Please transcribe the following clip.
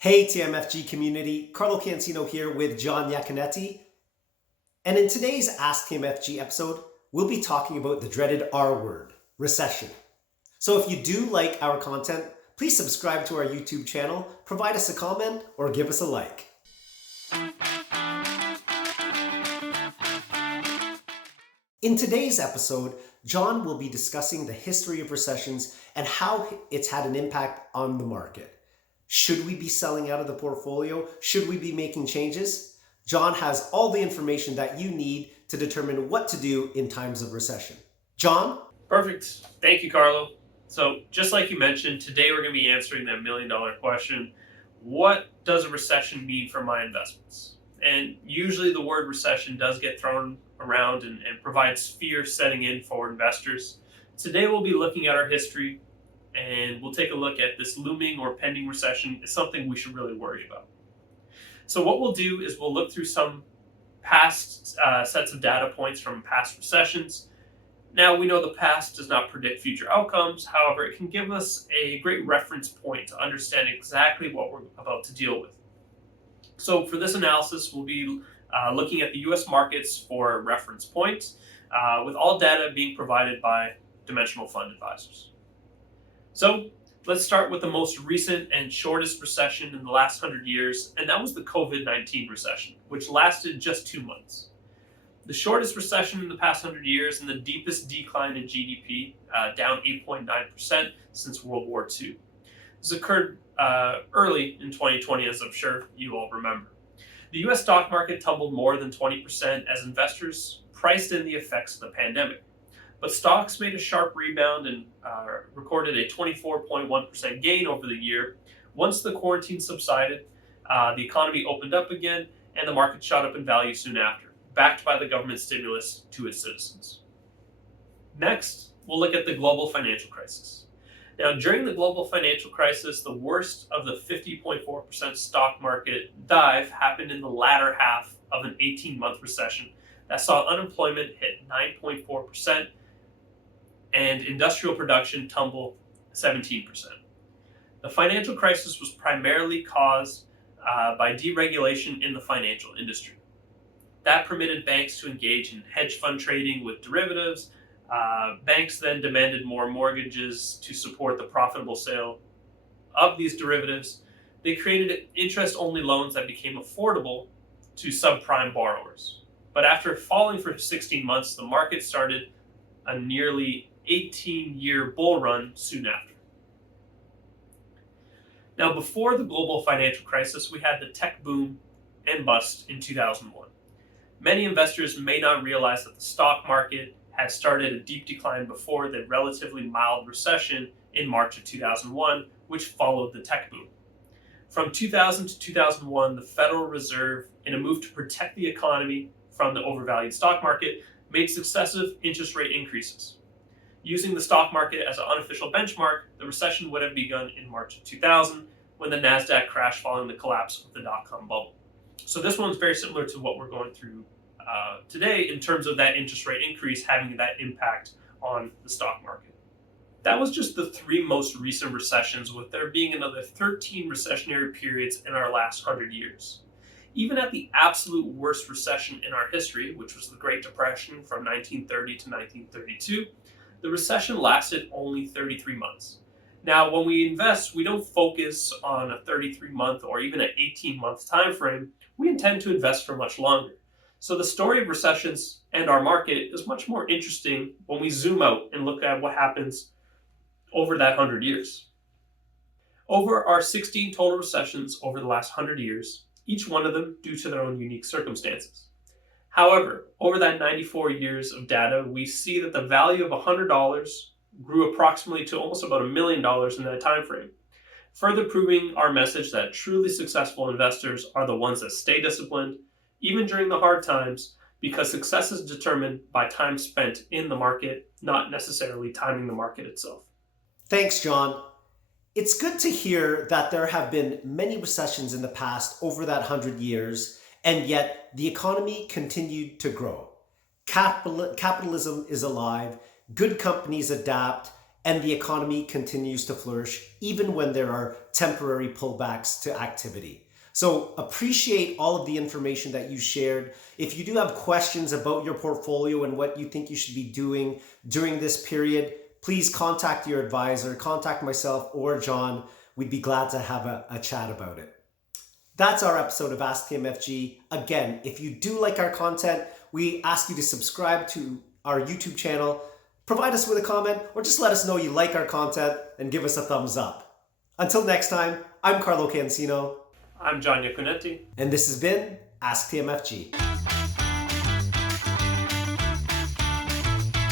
Hey TMFG community, Carlo Cancino here with John Iaconetti. And in today's Ask TMFG episode, we'll be talking about the dreaded R word, recession. So if you do like our content, please subscribe to our YouTube channel, provide us a comment, or give us a like. In today's episode, John will be discussing the history of recessions and how it's had an impact on the market. Should we be selling out of the portfolio? Should we be making changes? John has all the information that you need to determine what to do in times of recession. John? Perfect. Thank you, Carlo. So just like you mentioned, today we're going to be answering that million-dollar question. What does a recession mean for my investments? And usually the word recession does get thrown around and provides fear setting in for investors. Today we'll be looking at our history, and we'll take a look at this looming or pending recession is something we should really worry about. So what we'll do is we'll look through some past sets of data points from past recessions. Now, we know the past does not predict future outcomes. However, it can give us a great reference point to understand exactly what we're about to deal with. So for this analysis, we'll be looking at the U.S. markets for reference points, with all data being provided by Dimensional Fund Advisors. So let's start with the most recent and shortest recession in the last 100 years, and that was the COVID-19 recession, which lasted just 2 months. The shortest recession in the past 100 years and the deepest decline in GDP, down 8.9% since World War II. This occurred early in 2020, as I'm sure you all remember. The U.S. stock market tumbled more than 20% as investors priced in the effects of the pandemic. But stocks made a sharp rebound and recorded a 24.1% gain over the year. Once the quarantine subsided, the economy opened up again, and the market shot up in value soon after, backed by the government stimulus to its citizens. Next, we'll look at the global financial crisis. Now, during the global financial crisis, the worst of the 50.4% stock market dive happened in the latter half of an 18-month recession that saw unemployment hit 9.4%, and industrial production tumble 17%. The financial crisis was primarily caused by deregulation in the financial industry. That permitted banks to engage in hedge fund trading with derivatives. Banks then demanded more mortgages to support the profitable sale of these derivatives. They created interest-only loans that became affordable to subprime borrowers. But after falling for 16 months, the market started a nearly 18-year bull run soon after. Now, before the global financial crisis, we had the tech boom and bust in 2001. Many investors may not realize that the stock market had started a deep decline before the relatively mild recession in March of 2001, which followed the tech boom. From 2000 to 2001, the Federal Reserve, in a move to protect the economy from the overvalued stock market, made successive interest rate increases. Using the stock market as an unofficial benchmark, the recession would have begun in March of 2000 when the NASDAQ crashed following the collapse of the dot-com bubble. So this one's very similar to what we're going through today in terms of that interest rate increase having that impact on the stock market. That was just the 3 most recent recessions, with there being another 13 recessionary periods in our last 100 years. Even at the absolute worst recession in our history, which was the Great Depression from 1930 to 1932, the recession lasted only 33 months. Now, when we invest, we don't focus on a 33-month or even an 18-month time frame. We intend to invest for much longer. So the story of recessions and our market is much more interesting when we zoom out and look at what happens over that 100 years. Over our 16 total recessions over the last 100 years, each one of them due to their own unique circumstances. However, over that 94 years of data, we see that the value of $100 grew approximately to almost about $1 million in that time frame, further proving our message that truly successful investors are the ones that stay disciplined, even during the hard times, because success is determined by time spent in the market, not necessarily timing the market itself. Thanks, John. It's good to hear that there have been many recessions in the past over that 100 years, and yet the economy continued to grow. Capitalism is alive, good companies adapt, and the economy continues to flourish even when there are temporary pullbacks to activity. So appreciate all of the information that you shared. If you do have questions about your portfolio and what you think you should be doing during this period, please contact your advisor, contact myself or John. We'd be glad to have a chat about it. That's our episode of Ask TMFG. Again, if you do like our content, we ask you to subscribe to our YouTube channel, provide us with a comment, or just let us know you like our content and give us a thumbs up. Until next time, I'm Carlo Cancino. I'm John Yaconetti. And this has been Ask TMFG.